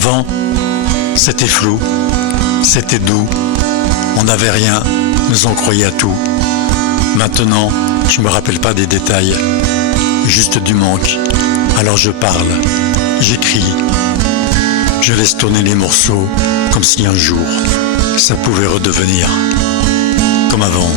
Avant, c'était flou, c'était doux, on n'avait rien, mais on croyait à tout. Maintenant, je me rappelle pas des détails, juste du manque. Alors je parle, j'écris, je laisse tourner les morceaux comme si un jour ça pouvait redevenir comme avant.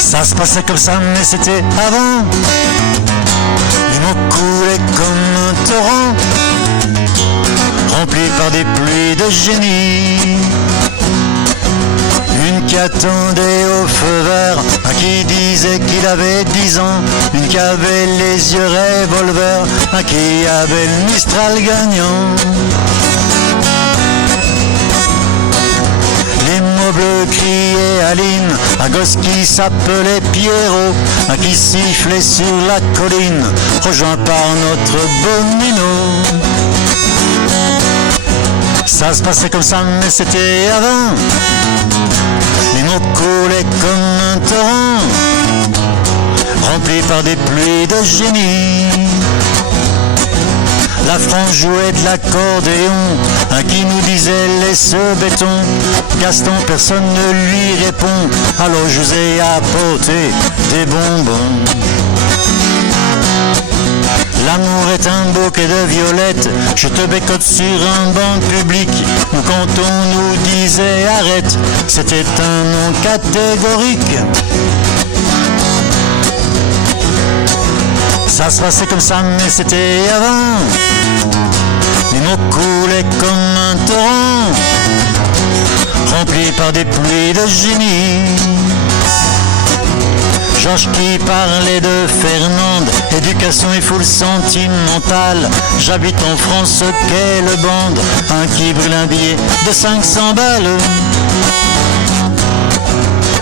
Ça se passait comme ça, mais c'était avant. Les mots coulaient comme un torrent, rempli par des pluies de génie. Une qui attendait au feu vert, un qui disait qu'il avait 10 ans, une qui avait les yeux revolver, un qui avait le Mistral gagnant. Les mots bleus criaient Aline, un gosse qui s'appelait Pierrot, un qui sifflait sur la colline, rejoint par notre Bonino. Ça se passait comme ça, mais c'était avant. Les mots coulaient comme un torrent, remplis par des pluies de génie. La France jouait de l'accordéon, un qui nous disait laisse béton. Gaston, personne ne lui répond, alors je vous ai apporté des bonbons. L'amour est un bouquet de violettes, je te bécote sur un banc public, où quand on nous disait arrête, c'était un nom catégorique. Ça se passait comme ça, mais c'était avant. Les mots coulaient comme un torrent, remplis par des pluies de génie. Georges qui parlait de Fernande, éducation et foule sentimentale. J'habite en France, quelle bande, un qui brûle un billet de 500 balles.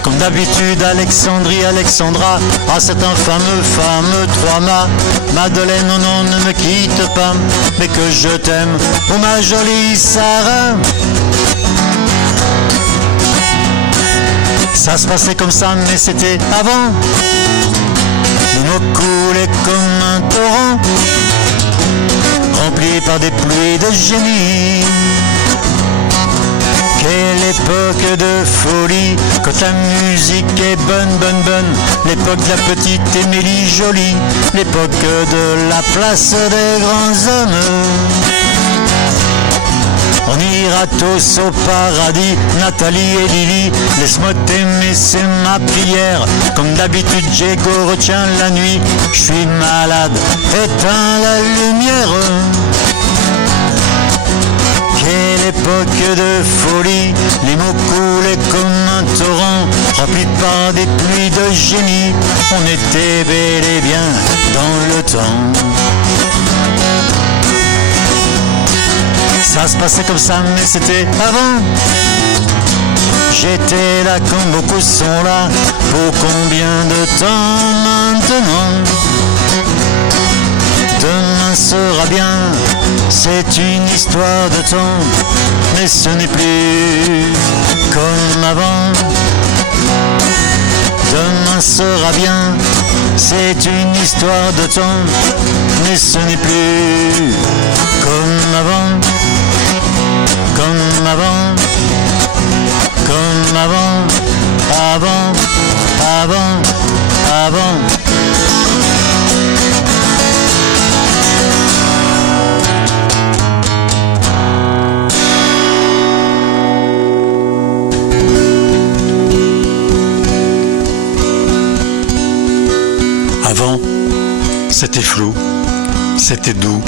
Comme d'habitude, Alexandrie, Alexandra, ah c'est un fameux trois-mâts. Madeleine, non, non, ne me quitte pas, mais que je t'aime, oh ma jolie Sarah. Ça se passait comme ça, mais c'était avant. Les mots coulaient comme un torrent, remplis par des pluies de génie. Quelle époque de folie, quand la musique est bonne. L'époque de la petite Émilie Jolie, l'époque de la place des grands hommes. On ira tous au paradis, Nathalie et Lily, laisse-moi t'aimer, c'est ma prière. Comme d'habitude, Diego retient la nuit, je suis malade, éteins la lumière. Quelle époque de folie, les mots coulaient comme un torrent, remplis par des pluies de génie. On était bel et bien dans le temps. Ça se passait comme ça, mais c'était avant. J'étais là quand beaucoup sont là. Pour combien de temps maintenant? Demain sera bien, c'est une histoire de temps, mais ce n'est plus comme avant. Demain sera bien, c'est une histoire de temps, mais ce n'est plus comme avant. Comme avant, comme avant, avant. Avant, c'était flou, c'était doux,